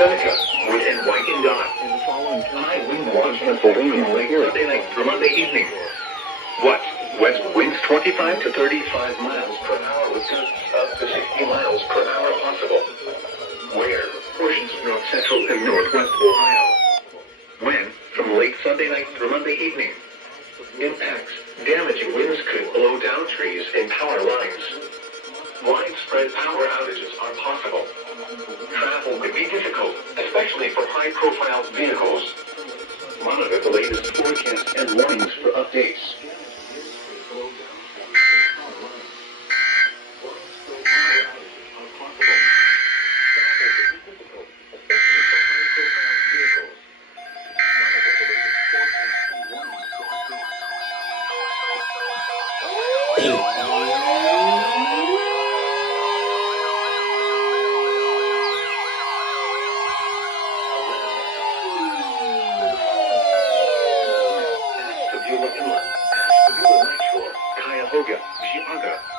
Seneca, Wood and Wyandotte. High wind watch Pennsylvania from late Sunday night through Monday evening. What? West winds 25 to 35 miles per hour with gusts up to 60 miles per hour possible. Where? Portions of north central and northwest Ohio. When? From late Sunday night through Monday evening. Impacts. Damaging winds could blow down trees and power lines. Widespread power outages are possible. Travel could be difficult, especially for high-profile vehicles. Monitor the latest forecasts and warnings for updates.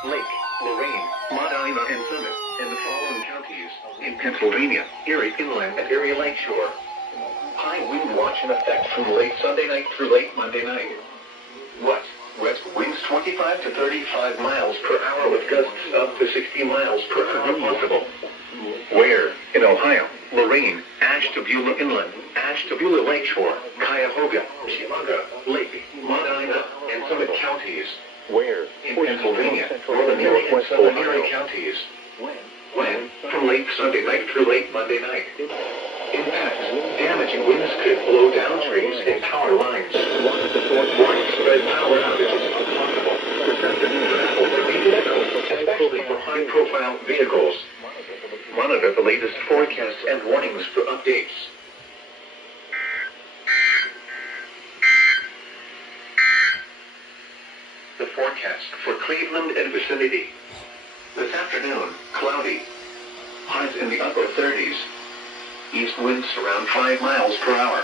Lake, Lorraine, Medina, and Summit, and the following counties in Pennsylvania, Erie Inland, and Erie Lakeshore. High wind watch in effect from late Sunday night through late Monday night. What? West winds 25 to 35 miles per hour with gusts up to 60 miles per hour possible. Where? In Ohio, Lorraine, Ashtabula Inland, Ashtabula Lakeshore, Cuyahoga, Chemaga, Lake, Medina, and Summit counties. Where? In Pennsylvania, Northern Erie and Southern Erie counties. When? From late Sunday night through late Monday night. Impacts. Damaging winds could blow down trees and power lines. Widespread power outages are possible. Travel could be difficult, especially for high-profile vehicles. Monitor the latest forecasts and warnings for updates. The forecast for Cleveland and vicinity. This afternoon, cloudy. Highs in the upper 30s. East winds around 5 miles per hour.